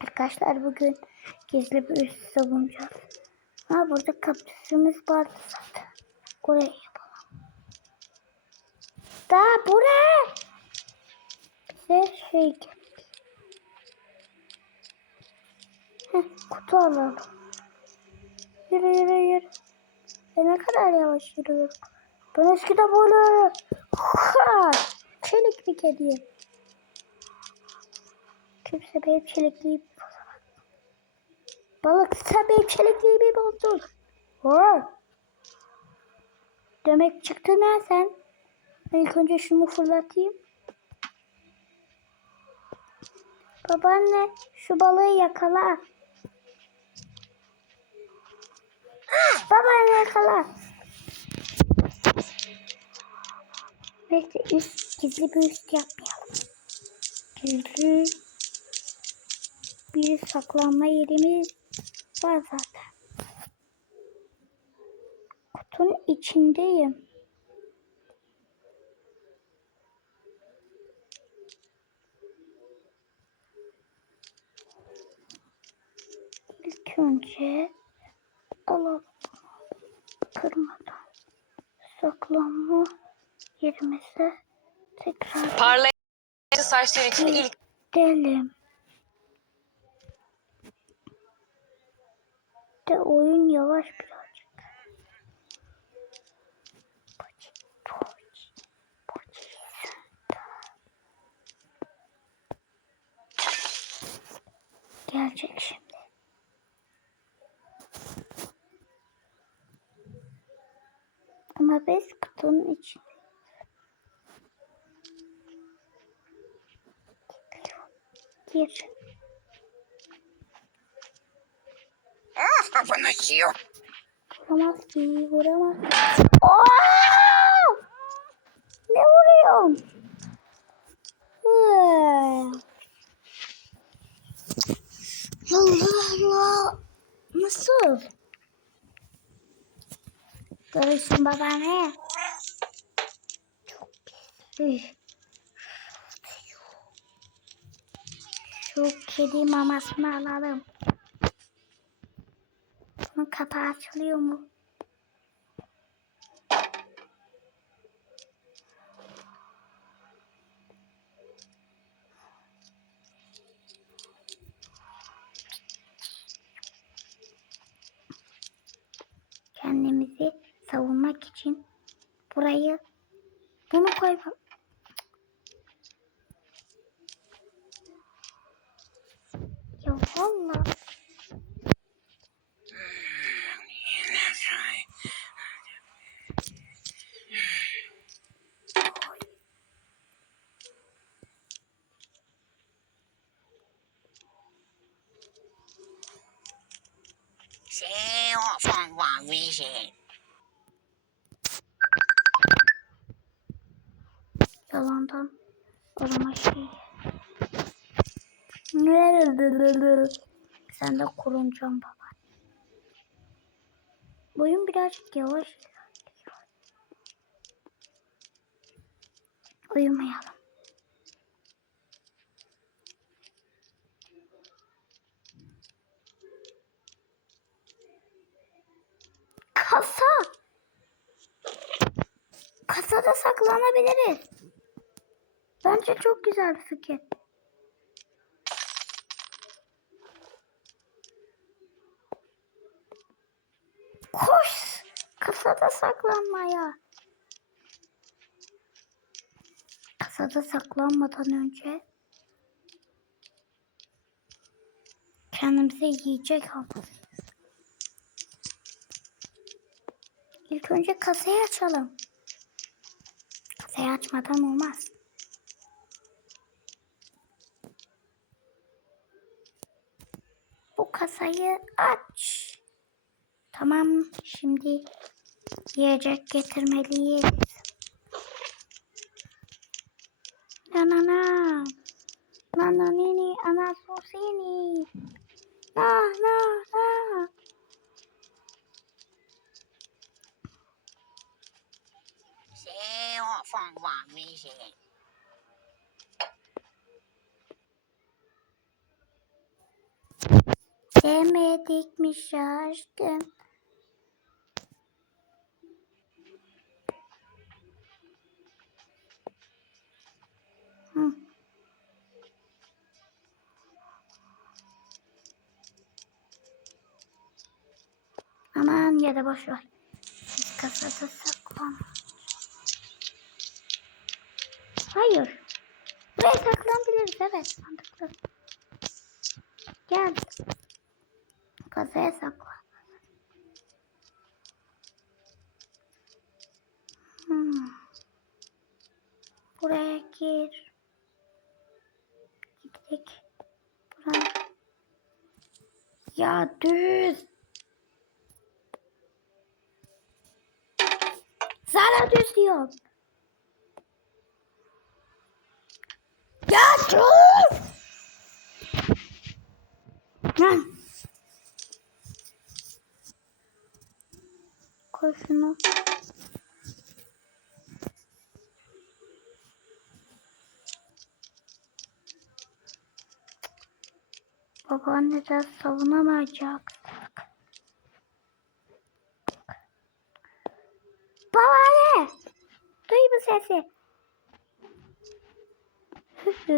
Arkadaşlar bugün gizli bir üs savunacağız. Ha burada kaktüsümüz vardı zaten. Oraya yapalım. Daha buraya. Bize şey. Heh, kutu alalım. Yürü yürü yürü. Ben ne kadar yavaş yürüyorum. Ben eskiden böyle ha, çelik bir kediyim. Kimse benim çelikliğimi bozamaz. Balık sen benim çelikliğimi bozdun. Vur. Demek çıktın ha sen. Ben önce şunu fırlatayım. Babaanne şu balığı yakala. Babaanne yakala. Neyse üst, gizli bir üst yapmayalım. Gizli bir saklanma yerimiz var zaten. Kutunun içindeyim. İlk önce alalım kırmadan saklanma yerimize tekrar Parlayıcı saçlar için ilk gidelim. De oyun yavaş birazcık. Poç. Gelecek şimdi. Ama biz kutunun içinde. Gir. Kafanı açıyor. Vuramaz ki, vuramaz. Aa! Ne vuruyorsun? Hı. Allah Allah. Nasıl? Görürsün babaanne. Çok pis. Şu kedi mamasını alalım. Kapağı açılıyor mu? Kendimizi savunmak için burayı bunu koymam. Ya valla. Şey o fan var bir şey. Yalandan arama şeyi. Sen de korunacağım baba. Boyun birazcık yavaş. Uyumayalım. Kasada saklanabiliriz. Bence çok güzel bir fikir. Koş! Kasada saklanmaya. Kasada saklanmadan önce kendimize yiyecek almalıyız. İlk önce kasayı açalım. Kasayı açmadan olmaz. Bu kasayı aç. Tamam, şimdi yiyecek getirmeliyiz. Na na na. Na na. Na na na. Şey o fan var bir şey. Demedik mi şaşkın? Hı. Aman ya da boş ver. Biz kasada saklan. Hayır. Buraya saklanabiliriz evet mantıklı. Gel. Kasaya saklan. Hmm. Buraya gir. Gittik. Buraya. Ya düz. Sana düz diyorum. Ya düz. Lan. Koy şunu. Babaanneden savunamayacak. Babaanne! Duy bu sesi. Ne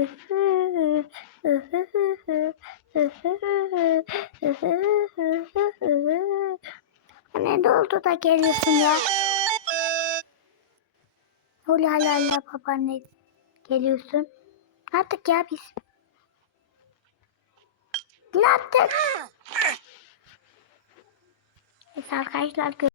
oldu da geliyorsun ya? Hula la la babaanne geliyorsun. Ne yaptık ya biz? Ne yaptık? Neyse arkadaşlar